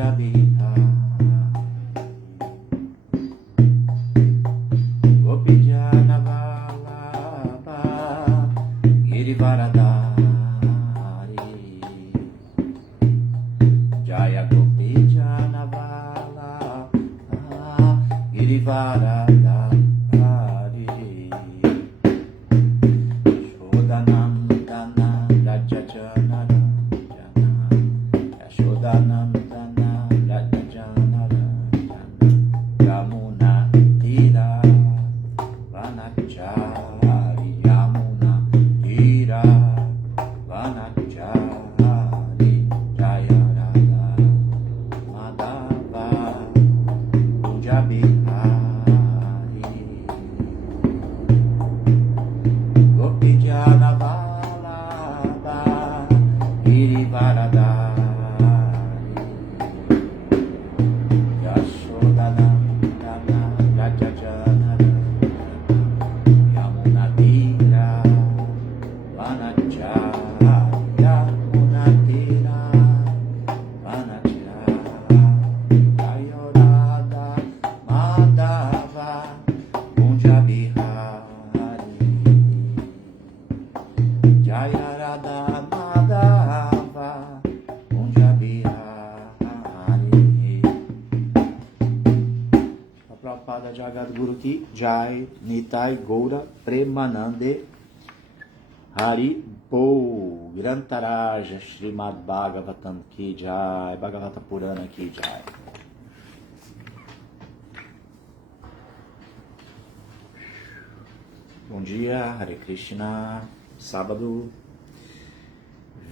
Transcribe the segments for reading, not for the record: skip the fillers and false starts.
Punjabihari Gopijanavalabha Girivaradari Jaya Gopijanavalabha Girivaradari Shodanandana Rajajanarajana Yashodanandana Rajajanarajana Yamuna Tira Vanachari Yamuna Tira Vanachari Jaya Radha Madhava Punjabihari Gopijanavalabha Girivaradari Yashodanandana Rajajanarajana Yamunatira Vanachari Yamunatira Vanachari Jaya Radha Madhava Punjabihari Jaya Radha Madhava Punjabihari. Prabhupada Jagadguru Ki Jai, Nitai Goura Premanande Hari Bo, Grantaraja Srimad Bhagavatam Ki Jai, Bhagavata Purana Ki Jai. Bom dia, Hare Krishna, sábado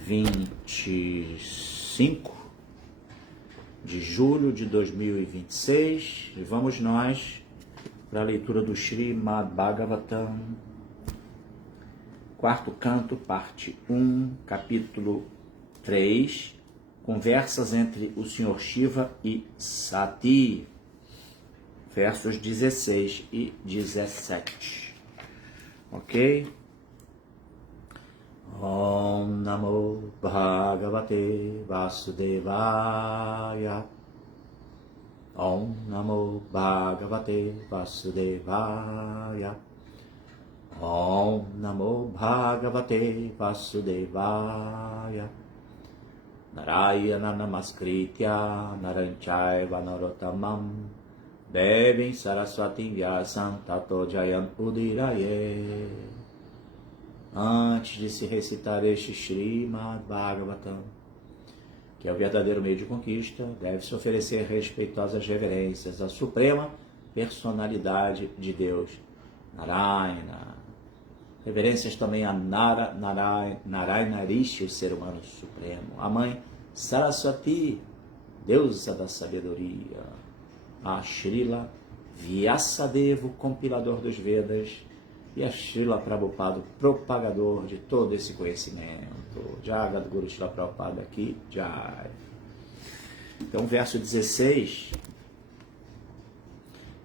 25 de julho de 2026, e vamos nós para a leitura do Srimad Bhagavatam, quarto canto, parte 1, capítulo 3, conversas entre o Sr. Shiva e Sati, versos 16 e 17. Ok? Om Namo Bhagavate Vasudevaya. Om Namo Bhagavate Vasudevaya. Om Namo Bhagavate Vasudevaya. Narayana Namaskritya Naranchaiva Narottamam Devim Saraswatim Vyasam Tato Jayam Udiraye. Antes de se recitar este Srimad Bhagavatam, que é o verdadeiro meio de conquista, deve-se oferecer respeitosas reverências à suprema personalidade de Deus, Narayana. Reverências também a Narayana Rishi, o ser humano supremo, a mãe Saraswati, deusa da sabedoria, a Srila Vyasadeva, o compilador dos Vedas, e a Srila Prabhupada, propagador de todo esse conhecimento. Jagadguru Srila Prabhupada aqui, Jai. Então, verso 16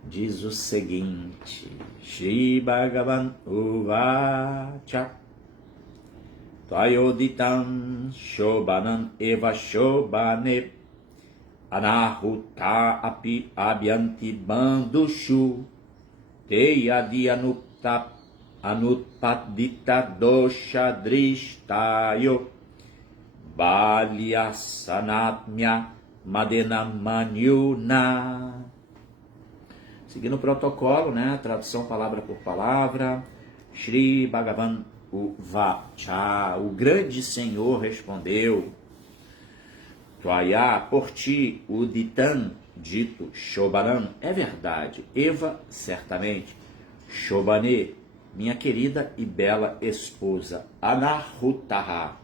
diz o seguinte: Shri Bhagavan Uvacha Tvayoditam Shobhanan Eva Shobhane Anahuta Api Abhyanti Bandushu Teyadi Anutpadita Dosha Dristayo Balyasanatmya Madena Manyuna. Seguindo o protocolo, né? Tradução palavra por palavra. Shri Bhagavan Uvacha, o grande Senhor respondeu: Tvaya, por ti, Uditan, dito, Shobhanan, é verdade, Eva, certamente, Shobhane, minha querida e bela esposa, Anahutaha,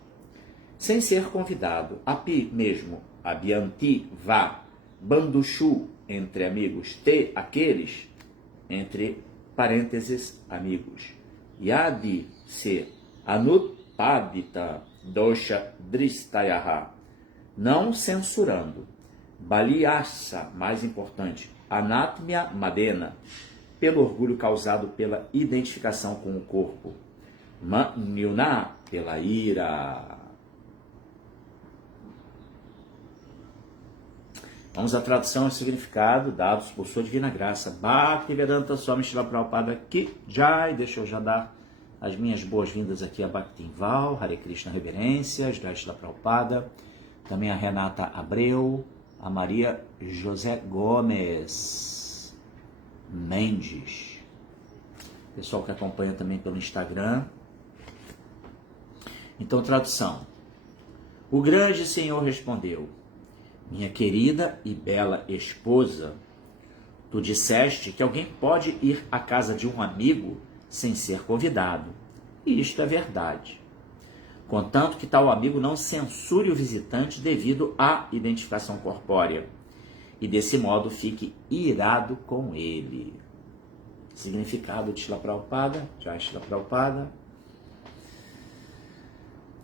sem ser convidado, Api mesmo, Abhyanti, vá, Bandushu, entre amigos, Te, aqueles, entre parênteses, amigos, Yadi, ser, Anutpadita, Dosha, Dristayaha, não censurando, Baliasa, mais importante, Anatmya Madena, pelo orgulho causado pela identificação com o corpo, Manyuna, pela ira. Vamos à tradução e significado dados por sua divina graça. Bhaktivedanta Swami Srila Prabhupada Ki Jai. Deixa eu já dar as minhas boas-vindas aqui a Bhaktinval, Hare Krishna Reverências, Jai Srila Prabhupada. Também a Renata Abreu, a Maria José Gomes Mendes. Pessoal que acompanha também pelo Instagram. Então, tradução. O grande Senhor respondeu: minha querida e bela esposa, tu disseste que alguém pode ir à casa de um amigo sem ser convidado. E isto é verdade. Contanto que tal amigo não censure o visitante devido à identificação corpórea, e desse modo fique irado com ele. Significado de Srila Prabhupada, Jai Srila Prabhupada.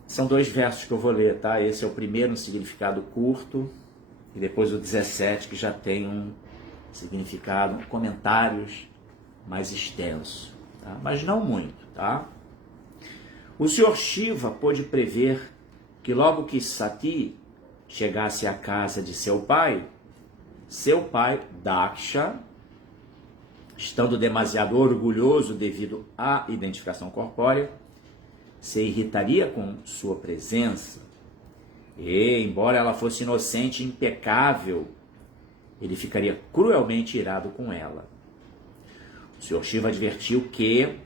São 2 versos que eu vou ler, tá? Esse é o primeiro, um significado curto, e depois o 17, que já tem um significado, comentários mais extenso, tá? Mas não muito, tá? O Sr. Shiva pôde prever que logo que Sati chegasse à casa de seu pai Daksha, estando demasiado orgulhoso devido à identificação corpórea, se irritaria com sua presença, e, embora ela fosse inocente e impecável, ele ficaria cruelmente irado com ela. O Sr. Shiva advertiu que,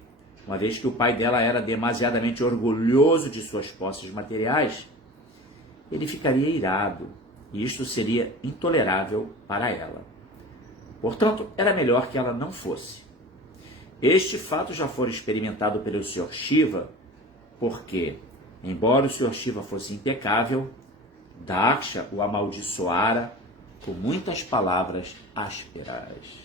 uma vez que o pai dela era demasiadamente orgulhoso de suas posses materiais, ele ficaria irado, e isto seria intolerável para ela. Portanto, era melhor que ela não fosse. Este fato já fora experimentado pelo Sr. Shiva, porque, embora o Sr. Shiva fosse impecável, Daksha o amaldiçoara com muitas palavras ásperas.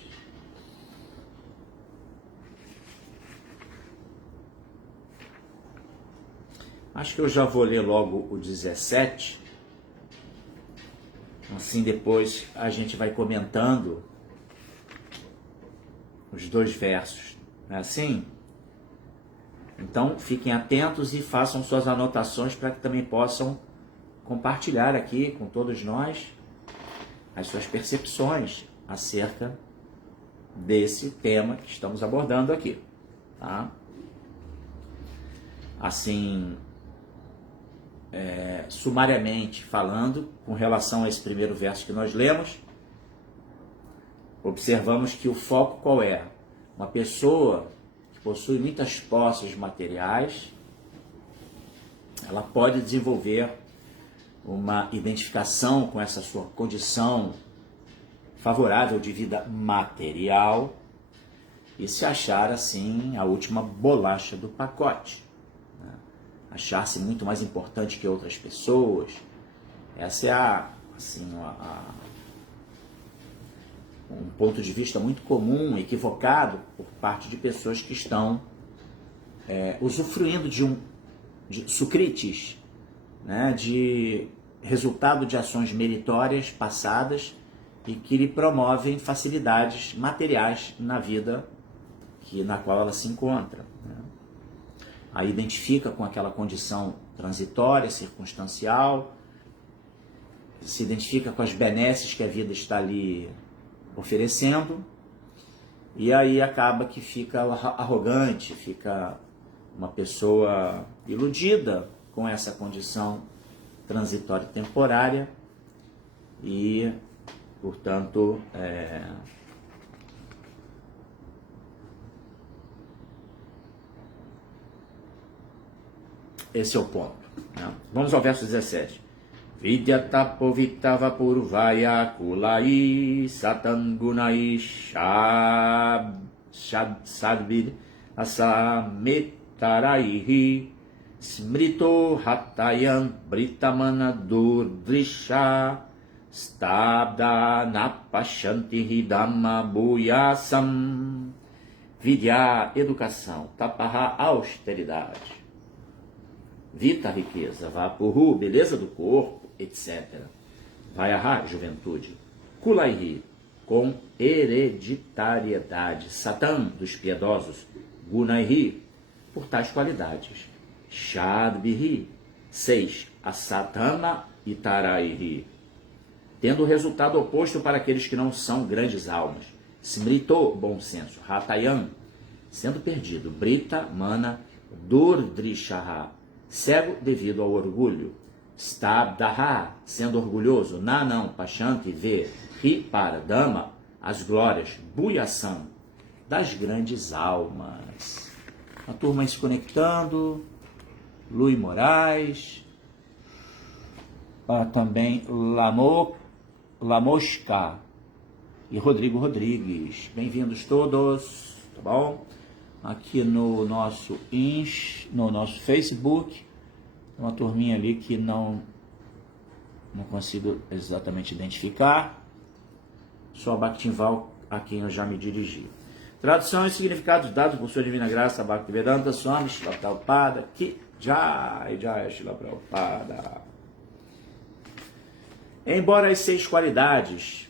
Acho que eu já vou ler logo o 17, assim depois a gente vai comentando os 2 versos, não é assim? Então fiquem atentos e façam suas anotações para que também possam compartilhar aqui com todos nós as suas percepções acerca desse tema que estamos abordando aqui, tá? Assim, sumariamente falando, com relação a esse primeiro verso que nós lemos, observamos que o foco qual é? Uma pessoa que possui muitas posses materiais, ela pode desenvolver uma identificação com essa sua condição favorável de vida material e se achar assim a última bolacha do pacote, né? Achar-se muito mais importante que outras pessoas. Essa é um ponto de vista muito comum, equivocado por parte de pessoas que estão usufruindo de sucrites, né, de resultado de ações meritórias passadas e que lhe promovem facilidades materiais na vida na qual ela se encontra, né? A identifica com aquela condição transitória, circunstancial, se identifica com as benesses que a vida está ali oferecendo, e aí acaba que fica arrogante, fica uma pessoa iludida com essa condição transitória e temporária e, portanto, esse é o ponto, né? Vamos ao verso 17. Vidyatapovitava purvaya kulai satangunai sadvid asametaraihi smrito hatayan britamana durdrisha stabda napashantihi dhamma bhuyasam. Vidya, educação. Tapaha, austeridade. Vita, riqueza. Vapuru, beleza do corpo, etc. Vayaha, juventude. Kulaihi, com hereditariedade. Satan, dos piedosos. Gunaihi, por tais qualidades. Shadbihi, 6. Asatama itaraihi, tendo o resultado oposto para aqueles que não são grandes almas. Smrito, bom senso. Hatayan, sendo perdido. Brita, mana, durdrishaha, cego devido ao orgulho. Stabdaha, sendo orgulhoso. Na, não. Pachanti, vê. Ri, para. Dama, as glórias. Buyasan, das grandes almas. A turma se conectando. Lui Moraes. Também Lamosca e Rodrigo Rodrigues. Bem-vindos todos, tá bom? Aqui no nosso Facebook, uma turminha ali que não consigo exatamente identificar. Só Bhaktival, a quem eu já me dirigi. Tradução e significados dados por sua divina graça, Bhaktivedanta Swami Srila Prabhupada, que Jai Srila Prabhupada. Embora as 6 qualidades,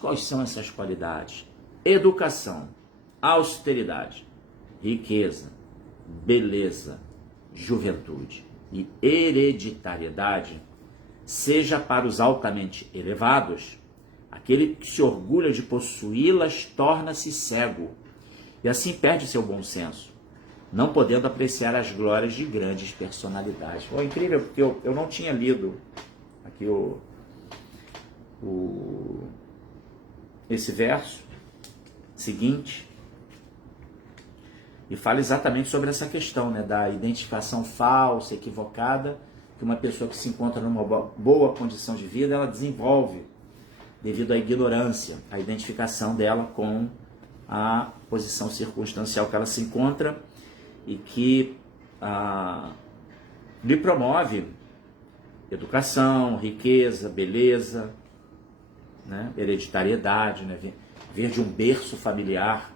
quais são essas qualidades? Educação, austeridade, riqueza, beleza, juventude e hereditariedade, seja para os altamente elevados, aquele que se orgulha de possuí-las torna-se cego e assim perde seu bom senso, não podendo apreciar as glórias de grandes personalidades. Foi incrível, porque eu não tinha lido aqui esse verso seguinte, e fala exatamente sobre essa questão, né, da identificação falsa, equivocada, que uma pessoa que se encontra numa boa condição de vida, ela desenvolve, devido à ignorância, a identificação dela com a posição circunstancial que ela se encontra, e que lhe promove educação, riqueza, beleza, né, hereditariedade, né, vir de um berço familiar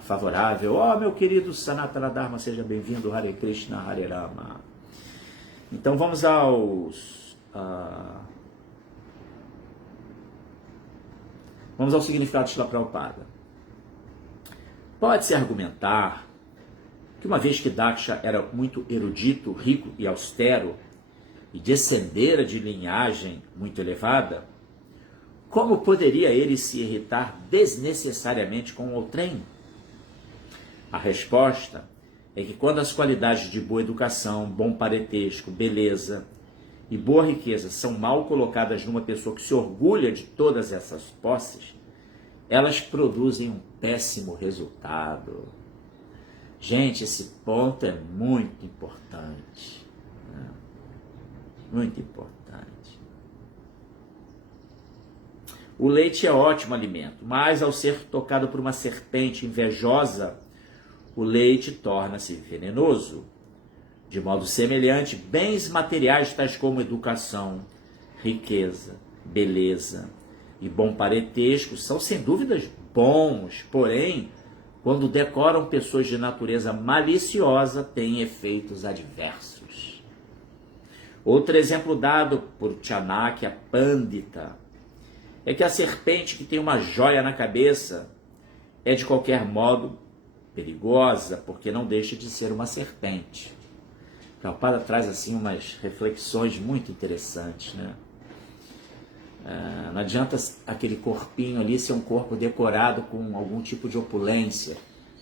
favorável. Meu querido Sanatana Dharma, seja bem-vindo, Hare Krishna, Hare Rama. Então vamos ao significado de Srila Prabhupada. Pode-se argumentar que uma vez que Daksha era muito erudito, rico e austero, e descendera de linhagem muito elevada, como poderia ele se irritar desnecessariamente com outrem? A resposta é que quando as qualidades de boa educação, bom parentesco, beleza e boa riqueza são mal colocadas numa pessoa que se orgulha de todas essas posses, elas produzem um péssimo resultado. Gente, esse ponto é muito importante, né? Muito importante. O leite é ótimo alimento, mas ao ser tocado por uma serpente invejosa, o leite torna-se venenoso. De modo semelhante, bens materiais tais como educação, riqueza, beleza e bom parentesco são sem dúvidas bons, porém, quando decoram pessoas de natureza maliciosa, têm efeitos adversos. Outro exemplo dado por Chanakya Pandita é que a serpente que tem uma joia na cabeça é de qualquer modo perigosa, porque não deixa de ser uma serpente. Prabhupada traz assim umas reflexões muito interessantes, né? Não adianta aquele corpinho ali ser um corpo decorado com algum tipo de opulência.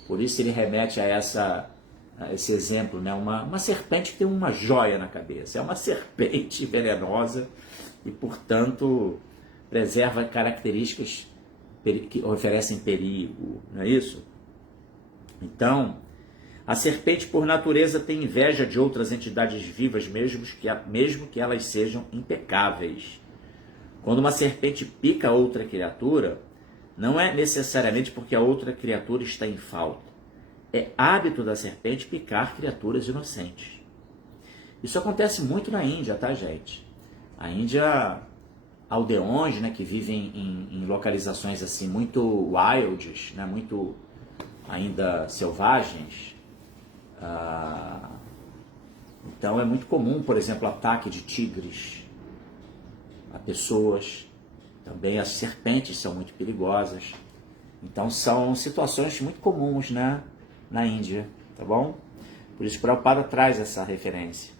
Por isso ele remete a esse exemplo, né? Uma serpente que tem uma joia na cabeça. É uma serpente venenosa e, portanto, preserva características que oferecem perigo, não é isso? Então, a serpente, por natureza, tem inveja de outras entidades vivas, mesmo que elas sejam impecáveis. Quando uma serpente pica outra criatura, não é necessariamente porque a outra criatura está em falta. É hábito da serpente picar criaturas inocentes. Isso acontece muito na Índia, tá, gente? A Índia, aldeões, né, que vivem em localizações assim muito wilds, né, muito ainda selvagens. Então é muito comum, por exemplo, ataque de tigres a pessoas. Também as serpentes são muito perigosas. Então são situações muito comuns, né, na Índia, tá bom? Por isso Prabhupada traz essa referência.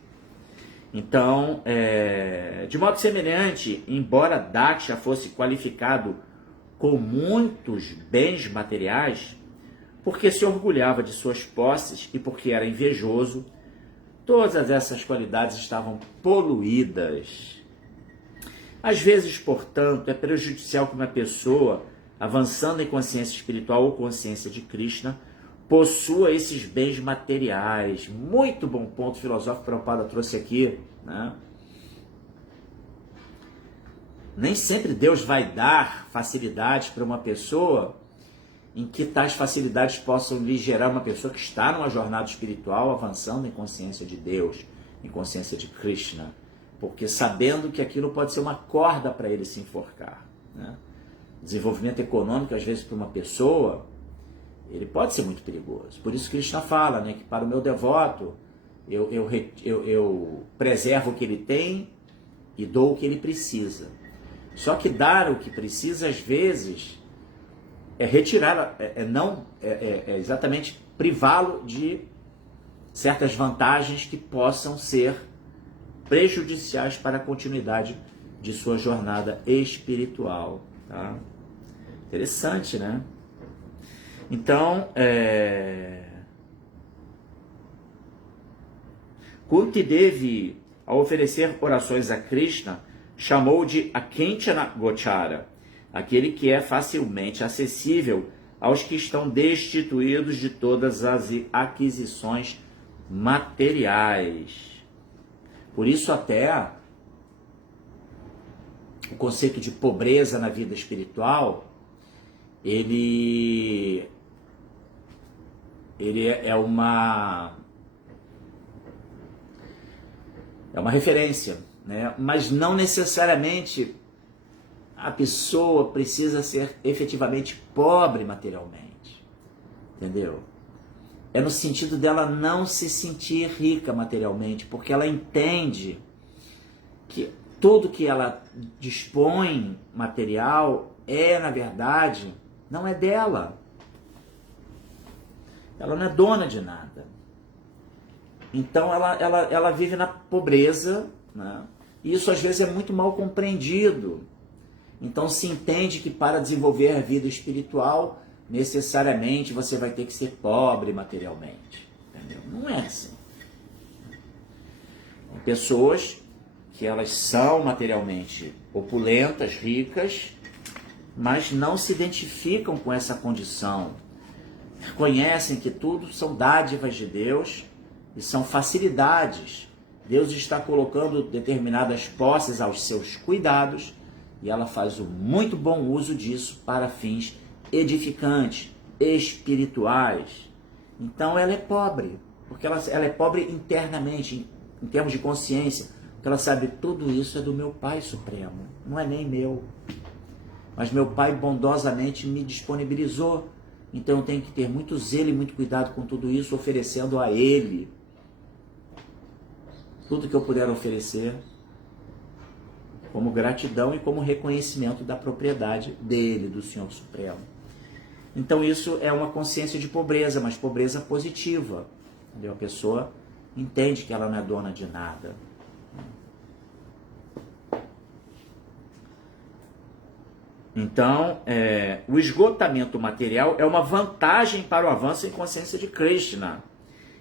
Então, de modo semelhante, embora Daksha fosse qualificado com muitos bens materiais, porque se orgulhava de suas posses e porque era invejoso, todas essas qualidades estavam poluídas. Às vezes, portanto, é prejudicial que uma pessoa, avançando em consciência espiritual ou consciência de Krishna, possua esses bens materiais. Muito bom ponto filosófico que Prabhupada trouxe aqui, né? Nem sempre Deus vai dar facilidades para uma pessoa em que tais facilidades possam lhe gerar uma pessoa que está numa jornada espiritual avançando em consciência de Deus, em consciência de Krishna, porque sabendo que aquilo pode ser uma corda para ele se enforcar, né? Desenvolvimento econômico, às vezes, para uma pessoa, ele pode ser muito perigoso. Por isso Krishna fala, né, que para o meu devoto, eu preservo o que ele tem e dou o que ele precisa. Só que dar o que precisa, às vezes, é retirar, é exatamente privá-lo de certas vantagens que possam ser prejudiciais para a continuidade de sua jornada espiritual. Tá? Interessante, né? Então, Kunti Devi, ao oferecer orações a Krishna, chamou de Akinchana Gochara, aquele que é facilmente acessível aos que estão destituídos de todas as aquisições materiais. Por isso até o conceito de pobreza na vida espiritual, ele é uma referência, né? Mas não necessariamente a pessoa precisa ser efetivamente pobre materialmente, entendeu? É no sentido dela não se sentir rica materialmente, porque ela entende que tudo que ela dispõe material na verdade, não é dela. Ela não é dona de nada. Então ela vive na pobreza, né? E isso às vezes é muito mal compreendido. Então se entende que para desenvolver a vida espiritual, necessariamente você vai ter que ser pobre materialmente. Entendeu? Não é assim. Tem pessoas que elas são materialmente opulentas, ricas, mas não se identificam com essa condição. Reconhecem que tudo são dádivas de Deus e são facilidades. Deus está colocando determinadas posses aos seus cuidados e ela faz um muito bom uso disso para fins edificantes, espirituais. Então ela é pobre, porque ela é pobre internamente, em termos de consciência, porque ela sabe tudo isso é do meu Pai Supremo, não é nem meu. Mas meu Pai bondosamente me disponibilizou. Então eu tenho que ter muito zelo e muito cuidado com tudo isso, oferecendo a Ele tudo que eu puder oferecer como gratidão e como reconhecimento da propriedade dele, do Senhor Supremo. Então isso é uma consciência de pobreza, mas pobreza positiva. Entendeu? A pessoa entende que ela não é dona de nada. Então, o esgotamento material é uma vantagem para o avanço em consciência de Krishna.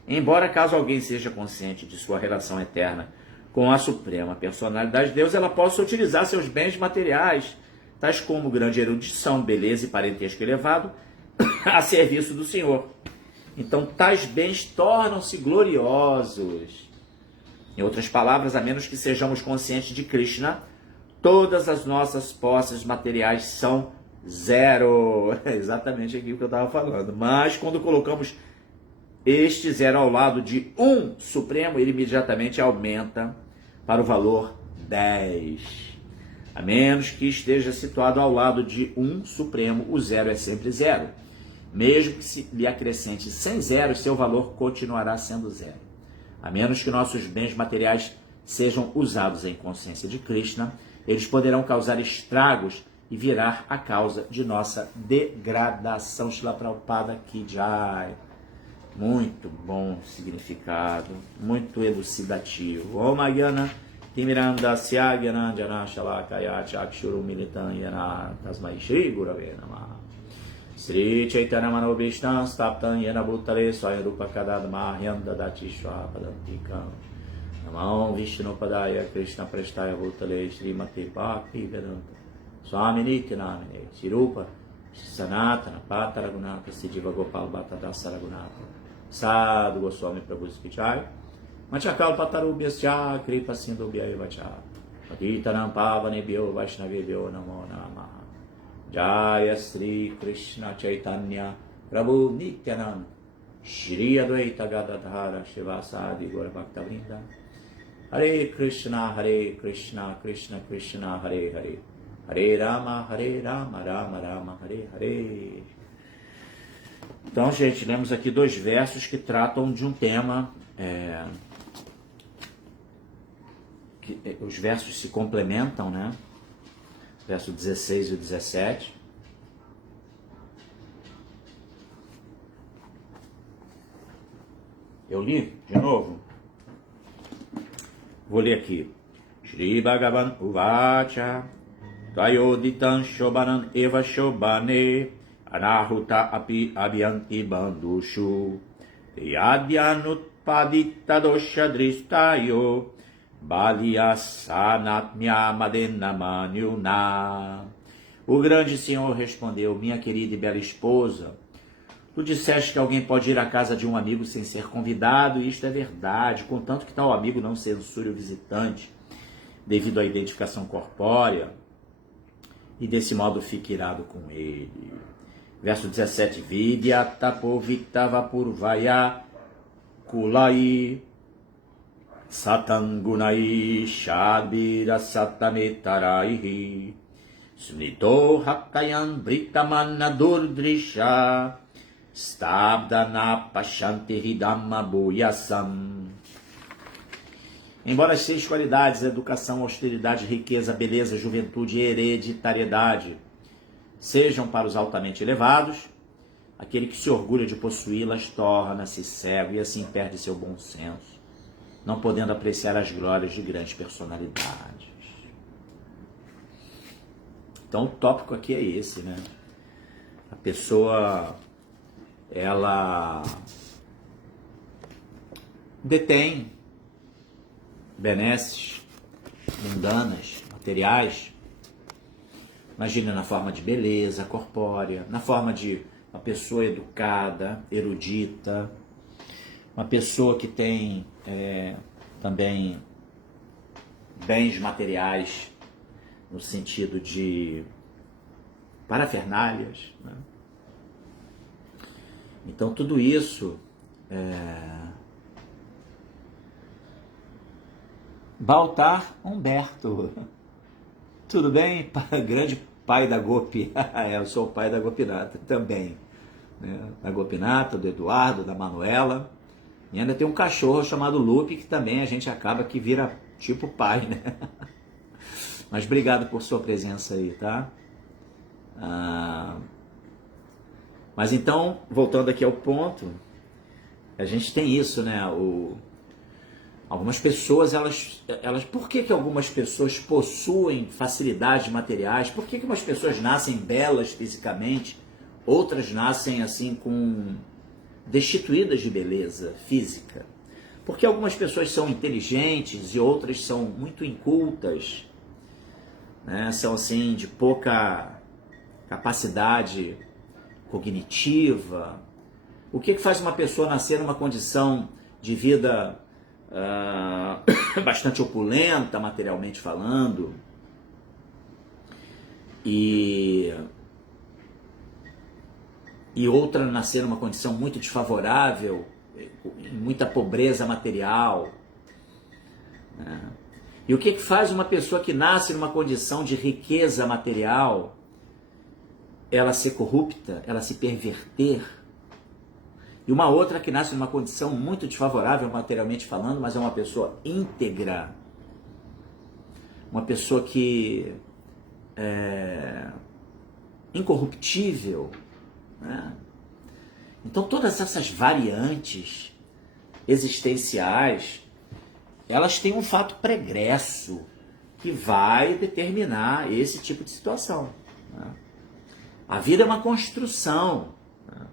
Embora, caso alguém seja consciente de sua relação eterna com a Suprema Personalidade de Deus, ela possa utilizar seus bens materiais, tais como grande erudição, beleza e parentesco elevado, a serviço do Senhor. Então, tais bens tornam-se gloriosos. Em outras palavras, a menos que sejamos conscientes de Krishna, todas as nossas posses materiais são zero. É exatamente aquilo que eu estava falando. Mas quando colocamos este zero ao lado de um Supremo, ele imediatamente aumenta para o valor 10. A menos que esteja situado ao lado de um Supremo, o zero é sempre zero. Mesmo que se lhe acrescente 100 zeros, seu valor continuará sendo zero. A menos que nossos bens materiais sejam usados em consciência de Krishna, eles poderão causar estragos e virar a causa de nossa degradação. Shila Prabhupada Ki Jai. Muito bom significado, muito elucidativo. Om Agyana Timirandasya Gyananjana Shalakaya Chakshuru Militan Yana Tasmai Shri Gurave Namaha Sri Chaitanya Manobhishtam Staptam Yana Bhutale Swayam Rupa Kadadma Hyam Dadati Shvapadantikam Namam Vishnu Padaya Krishna Prestaya Bhutale Srimati Bhakti Vedanta Swami Nityanamine Sirupa Sanatana Pata Raghunatha Siddhiva Gopal Bhattadasa Raghunatha Sadhu Goswami Prabhu Spichai Machakal Patarubhyascha Kripa Sindhubhyayevacha Patitanam Pavanebhyo Vaishnavebhyo Namo Namaha Jaya Sri Krishna Chaitanya Prabhu Nityananda Shri Advaita Gadadhara Shivasadi Gaura Bhaktavrinda Hare Krishna Krishna Krishna Hare Hare Hare Rama Rama Rama Hare Hare. Então, gente, lemos aqui 2 versos que tratam de um tema os versos se complementam, né? Verso 16 e 17. Eu li de novo. Vou ler aqui. Shri Bhagavan Uvacha Tayoditan Shobanan Eva Shobane Anahuta Api Abhyanti Bandushu Yadyanut Padita Dosha Dristayo Baliasanatmya Madenamanyuna. O grande senhor respondeu: minha querida e bela esposa, tu disseste que alguém pode ir à casa de um amigo sem ser convidado, e isto é verdade, contanto que tal amigo não censure o visitante devido à identificação corpórea, e desse modo fique irado com ele. Verso 17. Vidya tapovitava purvaya kulai satangunai shadbira satametaraihi sunito hakkayan britamanna durdrisha stabdana pashanti hidamma buyasam. Embora as 6 qualidades, educação, austeridade, riqueza, beleza, juventude e hereditariedade, sejam para os altamente elevados, aquele que se orgulha de possuí-las torna-se cego e assim perde seu bom senso, não podendo apreciar as glórias de grandes personalidades. Então o tópico aqui é esse, né? A pessoa, ela detém benesses mundanas, materiais. Imagina na forma de beleza corpórea, na forma de uma pessoa educada, erudita, uma pessoa que tem também bens materiais no sentido de parafernálias, né? Então tudo isso Baltar Humberto. Tudo bem? Grande pai da Gopi. Eu sou o pai da Gopinata também, né? Da Gopinata, do Eduardo, da Manuela. E ainda tem um cachorro chamado Lupe, que também a gente acaba que vira tipo pai, né? Mas obrigado por sua presença aí, tá? Mas então, voltando aqui ao ponto, a gente tem isso, né? Algumas pessoas, elas por que algumas pessoas possuem facilidades materiais? Por que umas pessoas nascem belas fisicamente, outras nascem assim destituídas de beleza física? Porque algumas pessoas são inteligentes e outras são muito incultas, né? São assim de pouca capacidade cognitiva. O que faz uma pessoa nascer numa condição de vida bastante opulenta, materialmente falando, e outra nascer numa condição muito desfavorável, em muita pobreza material, né? E o que faz uma pessoa que nasce numa condição de riqueza material, ela ser corrupta, ela se perverter? E uma outra que nasce numa condição muito desfavorável materialmente falando, mas é uma pessoa íntegra, uma pessoa que é incorruptível, né? Então todas essas variantes existenciais, elas têm um fato pregresso que vai determinar esse tipo de situação, né? A vida é uma construção, né?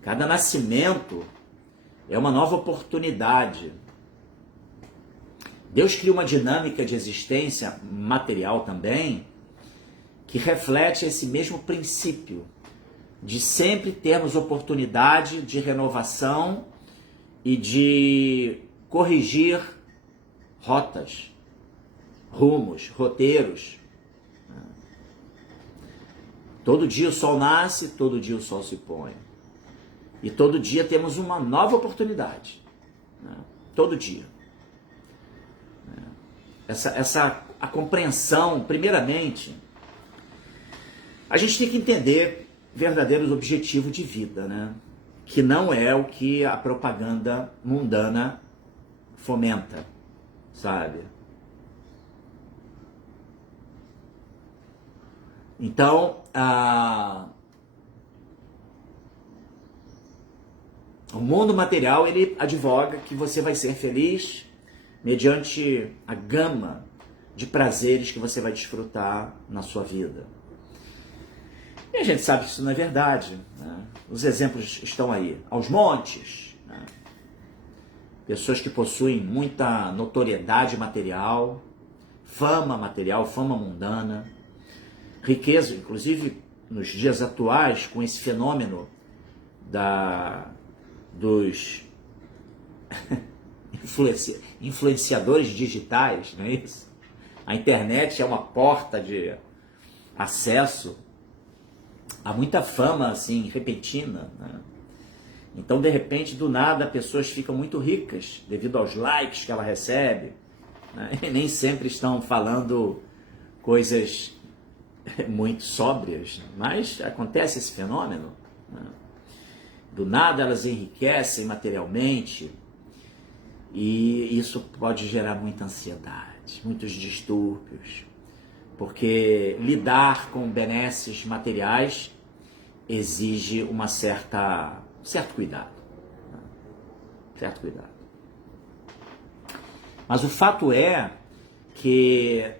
Cada nascimento é uma nova oportunidade. Deus cria uma dinâmica de existência material também, que reflete esse mesmo princípio de sempre termos oportunidade de renovação e de corrigir rotas, rumos, roteiros. Todo dia o sol nasce, todo dia o sol se põe. E todo dia temos uma nova oportunidade, né? Todo dia. A compreensão, primeiramente, a gente tem que entender verdadeiros objetivos de vida, né? Que não é o que a propaganda mundana fomenta, sabe? Então, o mundo material, ele advoga que você vai ser feliz mediante a gama de prazeres que você vai desfrutar na sua vida. E a gente sabe que isso não é verdade, né? Os exemplos estão aí, aos montes, né? Pessoas que possuem muita notoriedade material, fama mundana, riqueza, inclusive nos dias atuais, com esse fenômeno dos influenciadores digitais, não é isso? A internet é uma porta de acesso a muita fama assim repentina, né? Então, de repente, do nada, pessoas ficam muito ricas devido aos likes que ela recebe, né? E nem sempre estão falando coisas muito sóbrias, mas acontece esse fenômeno, né? Do nada elas enriquecem materialmente e isso pode gerar muita ansiedade, muitos distúrbios, porque lidar com benesses materiais exige um certo cuidado, né? Certo cuidado. Mas o fato é que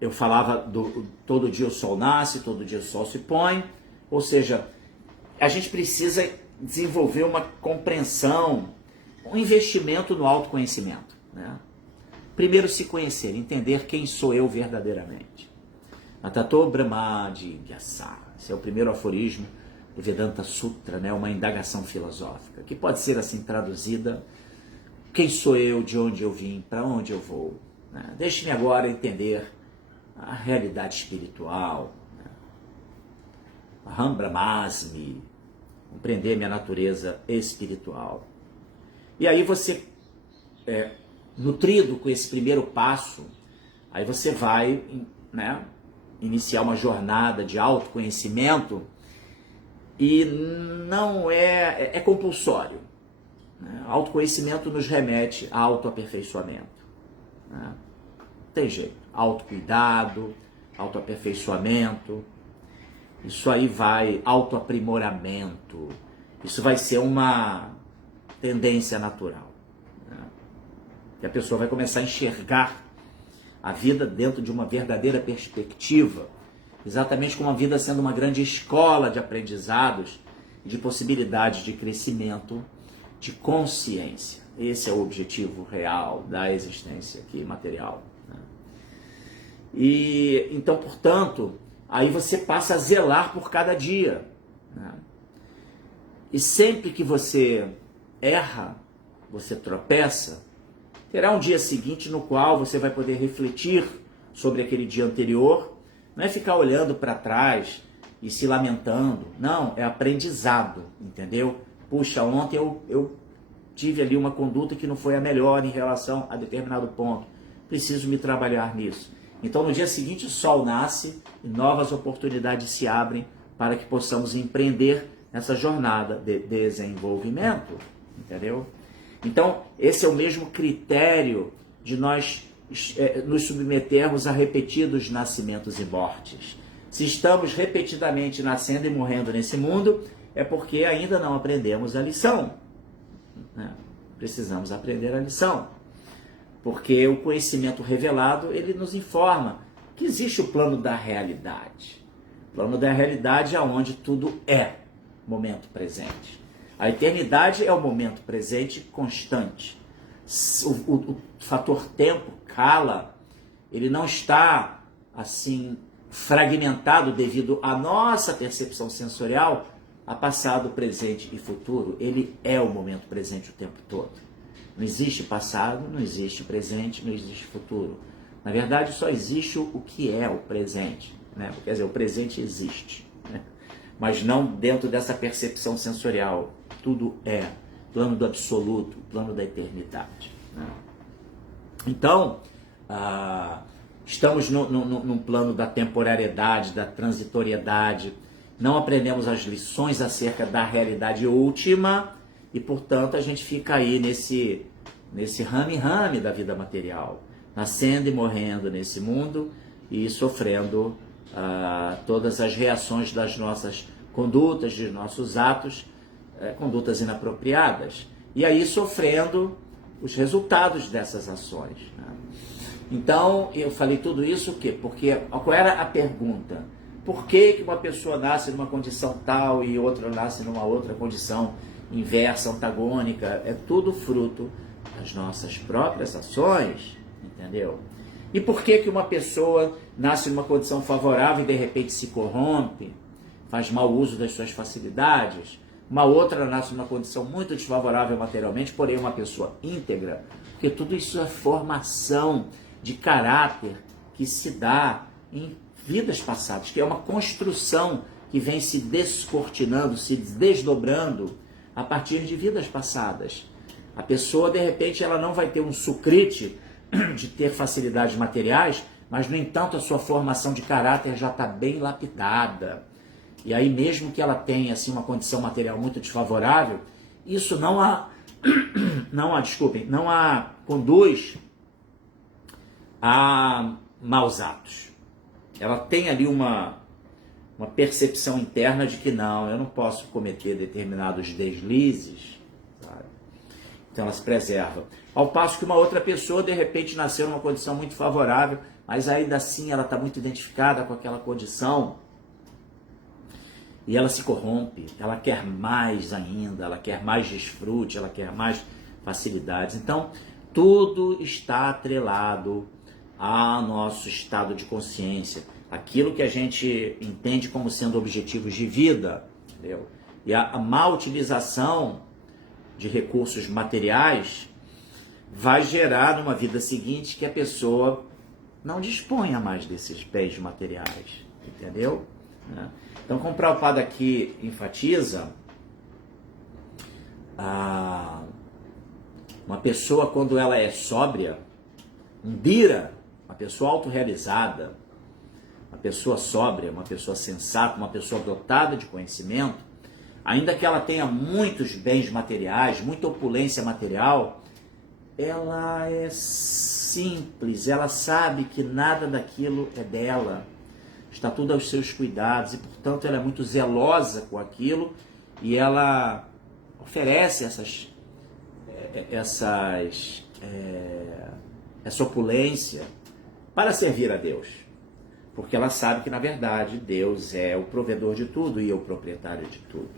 eu falava do todo dia o sol nasce, todo dia o sol se põe, ou seja, a gente precisa desenvolver uma compreensão, um investimento no autoconhecimento, né? Primeiro se conhecer, entender quem sou eu verdadeiramente. Natato Brahma Jigyasa, esse é o primeiro aforismo do Vedanta Sutra, né? Uma indagação filosófica, que pode ser assim traduzida: quem sou eu, de onde eu vim, para onde eu vou, né? Deixe-me agora entender a realidade espiritual, né? Aham Brahmasmi, compreender minha natureza espiritual. E aí você, nutrido com esse primeiro passo, aí você vai, né, iniciar uma jornada de autoconhecimento e não é compulsório, né? Autoconhecimento nos remete a autoaperfeiçoamento, né? Tem jeito, autocuidado, autoaperfeiçoamento, isso aí vai, autoaprimoramento, isso vai ser uma tendência natural, né? E a pessoa vai começar a enxergar a vida dentro de uma verdadeira perspectiva, exatamente como a vida sendo uma grande escola de aprendizados e de possibilidades de crescimento, de consciência. Esse é o objetivo real da existência aqui material, né? E então, portanto, aí você passa a zelar por cada dia, né? E sempre que você erra, você tropeça, terá um dia seguinte no qual você vai poder refletir sobre aquele dia anterior. Não é ficar olhando para trás e se lamentando. Não, é aprendizado, entendeu? Puxa, ontem eu tive ali uma conduta que não foi a melhor em relação a determinado ponto. Preciso me trabalhar nisso. Então, no dia seguinte, o sol nasce e novas oportunidades se abrem para que possamos empreender essa jornada de desenvolvimento, entendeu? Então, esse é o mesmo critério de nós nos submetermos a repetidos nascimentos e mortes. Se estamos repetidamente nascendo e morrendo nesse mundo, é porque ainda não aprendemos a lição, né? Precisamos aprender a lição, porque o conhecimento revelado, ele nos informa que existe o plano da realidade. O plano da realidade é onde tudo é momento presente. A eternidade é o momento presente constante. O fator tempo, kala, ele não está assim fragmentado devido à nossa percepção sensorial a passado, presente e futuro. Ele é o momento presente o tempo todo. Não existe passado, não existe presente, não existe futuro. Na verdade, só existe o que é o presente, né? Quer dizer, o presente existe, né? Mas não dentro dessa percepção sensorial. Tudo é plano do absoluto, plano da eternidade, né? Então, estamos num plano da temporariedade, da transitoriedade, não aprendemos as lições acerca da realidade última e, portanto, a gente fica aí nesse rame-rame da vida material, nascendo e morrendo nesse mundo e sofrendo todas as reações das nossas condutas, de nossos atos, condutas inapropriadas, e aí sofrendo os resultados dessas ações, né? Então, eu falei tudo isso porque qual era a pergunta? Por que uma pessoa nasce numa condição tal e outra nasce numa outra condição inversa, antagônica? É tudo fruto das nossas próprias ações, entendeu? E por que uma pessoa nasce numa condição favorável e de repente se corrompe, faz mau uso das suas facilidades? Uma outra nasce numa condição muito desfavorável materialmente, porém uma pessoa íntegra, porque tudo isso é formação de caráter que se dá em vidas passadas, que é uma construção que vem se descortinando, se desdobrando a partir de vidas passadas. A pessoa, de repente, ela não vai ter um sucrite de ter facilidades materiais, mas, no entanto, a sua formação de caráter já está bem lapidada. E aí, mesmo que ela tenha assim, uma condição material muito desfavorável, isso não a conduz a maus atos. Ela tem ali uma percepção interna de que não, eu não posso cometer determinados deslizes, sabe? Então ela se preserva. Ao passo que uma outra pessoa, de repente, nasceu numa condição muito favorável, mas ainda assim ela está muito identificada com aquela condição e ela se corrompe, ela quer mais ainda, ela quer mais desfrute, ela quer mais facilidades. Então, tudo está atrelado ao nosso estado de consciência, aquilo que a gente entende como sendo objetivos de vida, entendeu? E a má utilização de recursos materiais vai gerar numa vida seguinte que a pessoa não disponha mais desses bens materiais, entendeu? Então, como o Prabhupada aqui enfatiza, uma pessoa, quando ela é sóbria, um dhira, uma pessoa autorrealizada, uma pessoa sóbria, uma pessoa sensata, uma pessoa dotada de conhecimento, ainda que ela tenha muitos bens materiais, muita opulência material, ela é simples, ela sabe que nada daquilo é dela, está tudo aos seus cuidados e, portanto, ela é muito zelosa com aquilo e ela oferece essa opulência para servir a Deus, porque ela sabe que, na verdade, Deus é o provedor de tudo e é o proprietário de tudo.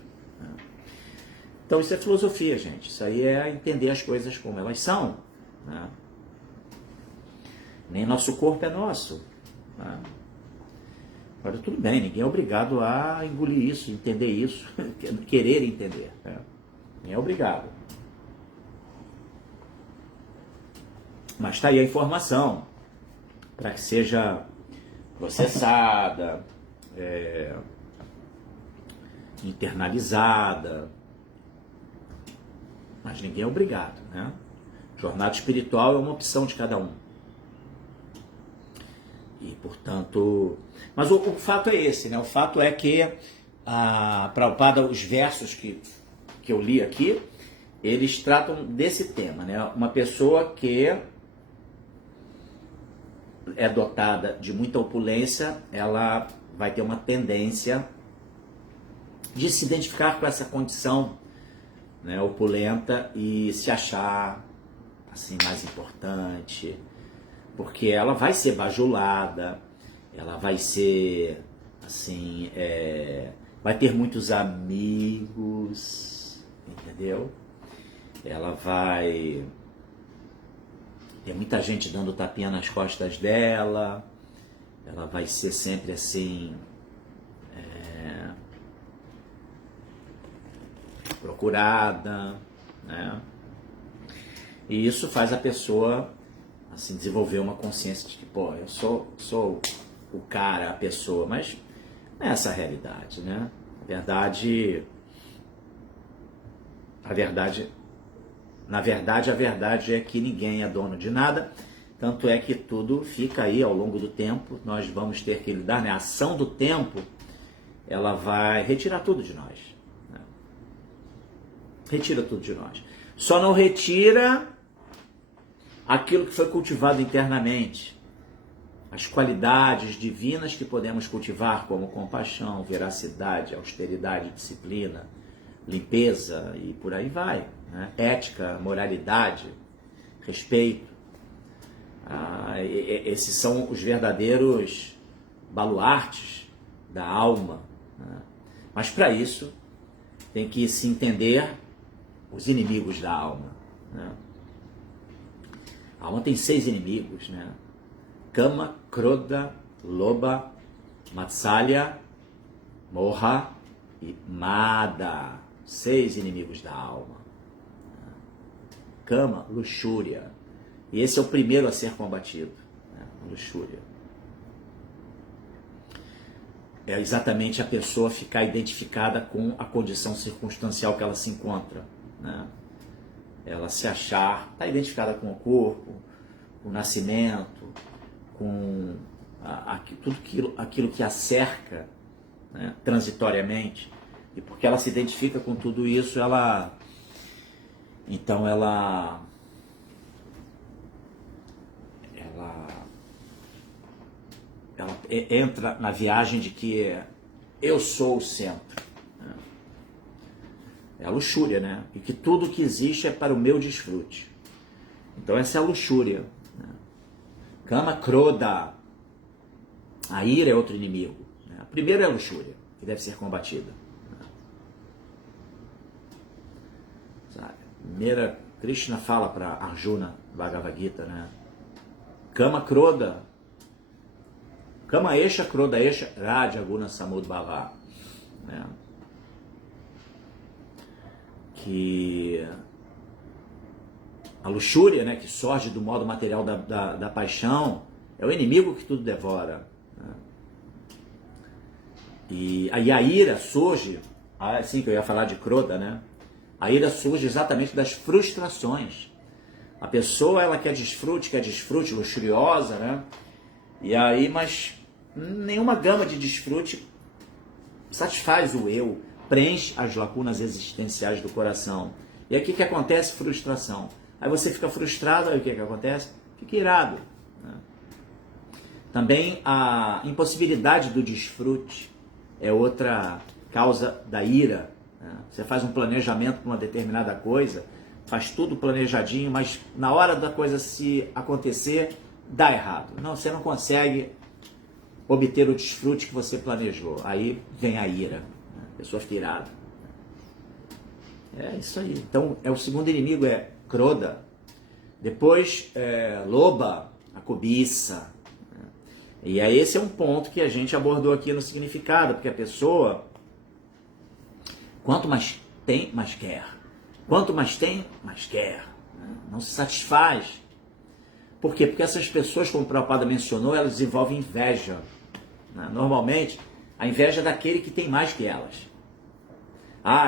Então, isso é filosofia, gente. Isso aí é entender as coisas como elas são, né? Nem nosso corpo é nosso, né? Agora, tudo bem, ninguém é obrigado a engolir isso, entender isso, querer entender, né? Ninguém é obrigado. Mas está aí a informação para que seja processada, internalizada, mas ninguém é obrigado, né? Jornada espiritual é uma opção de cada um. E, portanto... Mas o fato é esse, né? O fato é que, Prabhupada, os versos que eu li aqui, eles tratam desse tema, né? Uma pessoa que é dotada de muita opulência, ela vai ter uma tendência de se identificar com essa condição, né, opulenta e se achar assim mais importante, porque ela vai ser bajulada, ela vai ser assim, vai ter muitos amigos, entendeu? Ela vai ter muita gente dando tapinha nas costas dela, ela vai ser sempre assim, procurada, né? E isso faz a pessoa assim desenvolver uma consciência de que, pô, eu sou o cara, a pessoa, mas não é essa a realidade, né? Na verdade, a verdade é que ninguém é dono de nada, tanto é que tudo fica aí ao longo do tempo, nós vamos ter que lidar, né? A ação do tempo, ela vai retirar tudo de nós, né? Retira tudo de nós. Só não retira aquilo que foi cultivado internamente, as qualidades divinas que podemos cultivar, como compaixão, veracidade, austeridade, disciplina, limpeza e por aí vai, né? Ética, moralidade, respeito. Esses são os verdadeiros baluartes da alma, né? Mas para isso tem que se entender os inimigos da alma, né? A alma tem 6 inimigos, né? Kama, Krodha, Lobha, Matsalya, Moha e Mada. 6 inimigos da alma. Kama, luxúria. E esse é o primeiro a ser combatido, né? Luxúria. É exatamente a pessoa ficar identificada com a condição circunstancial que ela se encontra, né? Ela se achar, está identificada com o corpo, com o nascimento, com tudo aquilo que a cerca, né, transitoriamente. E porque ela se identifica com tudo isso, ela entra na viagem de que eu sou o centro. É a luxúria, né? E que tudo que existe é para o meu desfrute. Então essa é a luxúria, né? Kama, Krodha. A ira é outro inimigo, né? Primeiro é a luxúria, que deve ser combatida, né? Sabe? Primeira, Krishna fala para Arjuna, Bhagavad Gita, né? Kama, Krodha. Kama esha, Krodha esha, Raja Guna Samudbhava, né? Que a luxúria, né, que surge do modo material da paixão, é o inimigo que tudo devora, né? E aí a ira surge, assim que eu ia falar de Krodha, né? A ira surge exatamente das frustrações. A pessoa, ela quer desfrute, luxuriosa, né? E aí, mas nenhuma gama de desfrute satisfaz o eu, preenche as lacunas existenciais do coração. E aí o que acontece? Frustração. Aí você fica frustrado, aí o que acontece? Fica irado, né? Também a impossibilidade do desfrute é outra causa da ira, né? Você faz um planejamento para uma determinada coisa, faz tudo planejadinho, mas na hora da coisa se acontecer, dá errado. Não, você não consegue obter o desfrute que você planejou. Aí vem a ira, né? A pessoa fica irada. É isso aí. Então, o segundo inimigo é Krodha. Depois, Lobha, a cobiça. E aí esse é um ponto que a gente abordou aqui no significado, porque a pessoa, quanto mais tem, mais quer. Quanto mais tem, mais quer. Não se satisfaz. Por quê? Porque essas pessoas, como o Prabhupada mencionou, elas desenvolvem inveja. Normalmente, a inveja é daquele que tem mais que elas.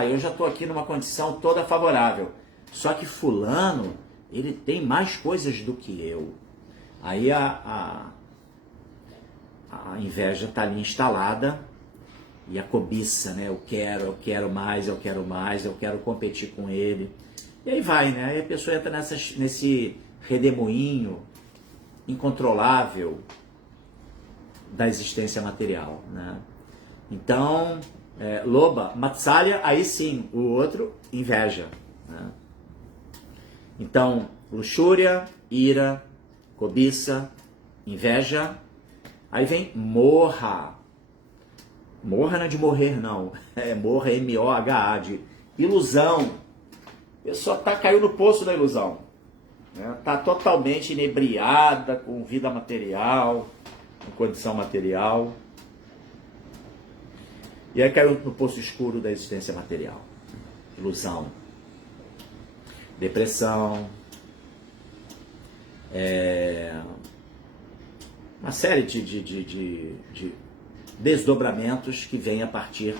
Eu já estou aqui numa condição toda favorável. Só que fulano, ele tem mais coisas do que eu. Aí a inveja está ali instalada e a cobiça, né? Eu quero mais, eu quero competir com ele. E aí vai, né? Aí a pessoa entra nesse redemoinho incontrolável da existência material, né? Então, loba, matsalya, aí sim, o outro, inveja. Né? Então, luxúria, ira, cobiça, inveja. Aí vem morra. Morra não é de morrer, não. É morra, M-O-H-A, de ilusão. A pessoa caiu no poço da ilusão. Está totalmente inebriada com vida material, com condição material. E aí caiu no poço escuro da existência material. Ilusão. Depressão. Uma série de desdobramentos que vêm a partir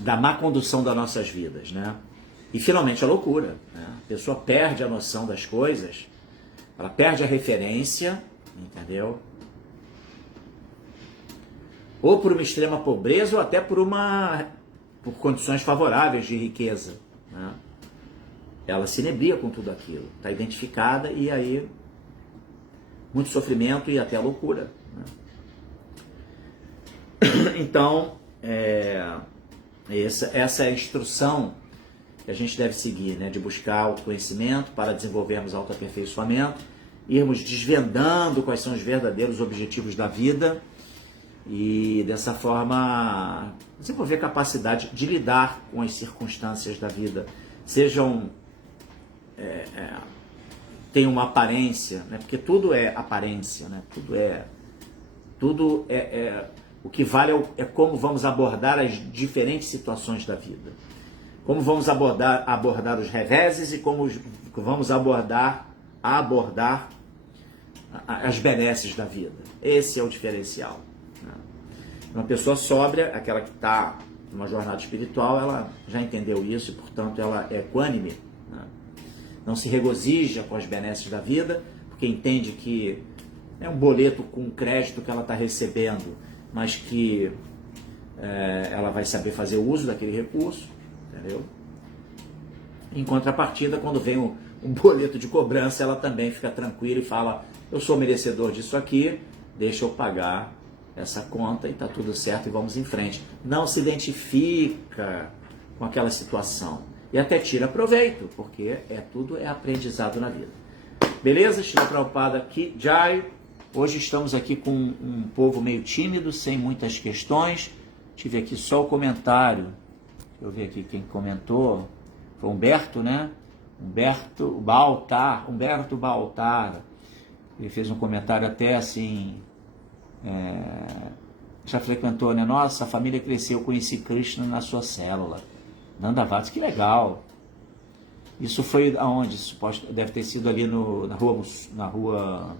da má condução das nossas vidas, né? E finalmente a loucura, né? A pessoa perde a noção das coisas, ela perde a referência, entendeu? Ou por uma extrema pobreza ou até por condições favoráveis de riqueza, né? Ela se inebria com tudo aquilo, está identificada e aí muito sofrimento e até loucura, né? Então, essa é a instrução que a gente deve seguir, né? De buscar autoconhecimento para desenvolvermos autoaperfeiçoamento, irmos desvendando quais são os verdadeiros objetivos da vida e dessa forma desenvolver capacidade de lidar com as circunstâncias da vida, sejam tem uma aparência, né? Porque tudo é aparência, né? Tudo é o que vale é como vamos abordar as diferentes situações da vida. Como vamos abordar os reveses e como vamos abordar as benesses da vida. Esse é o diferencial, né? Uma pessoa sóbria, aquela que está numa jornada espiritual, ela já entendeu isso e, portanto, ela é equânime, né? Não se regozija com as benesses da vida, porque entende que é um boleto com crédito que ela está recebendo, mas que ela vai saber fazer uso daquele recurso, entendeu? Em contrapartida, quando vem um boleto de cobrança, ela também fica tranquila e fala: eu sou merecedor disso aqui, deixa eu pagar essa conta e está tudo certo e vamos em frente. Não se identifica com aquela situação e até tira proveito, porque tudo é aprendizado na vida. Beleza? Shila Prabhupada aqui, Jai. Hoje estamos aqui com um povo meio tímido, sem muitas questões. Tive aqui só o comentário. Deixa eu ver aqui quem comentou. Foi Humberto, né? Humberto Baltar. Ele fez um comentário até assim... já frequentou, né? Nossa, a família cresceu, eu conheci Krishna na sua célula. Nandavats, que legal. Isso foi aonde? Deve ter sido ali na rua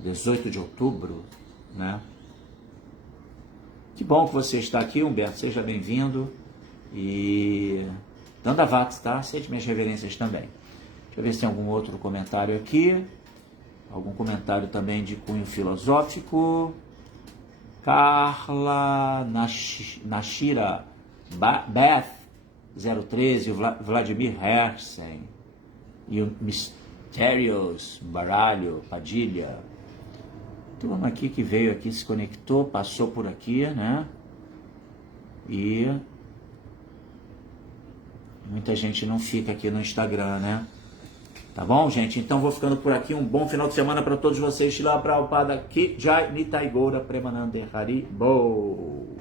18 de outubro, né? Que bom que você está aqui, Humberto. Seja bem-vindo. E Nandavats, tá? Aceite minhas reverências também. Deixa eu ver se tem algum outro comentário aqui. Algum comentário também de cunho filosófico. Carla Nashira Beth 013, Vladimir Hersen e o Mysterious Baralho Padilha. Turma aqui que veio aqui, se conectou, passou por aqui, né? E muita gente não fica aqui no Instagram, né? Tá bom, gente? Então vou ficando por aqui. Um bom final de semana para todos vocês. Shila Prabhupada Ki Jai, Nitai Goura Premanande Hari Bo.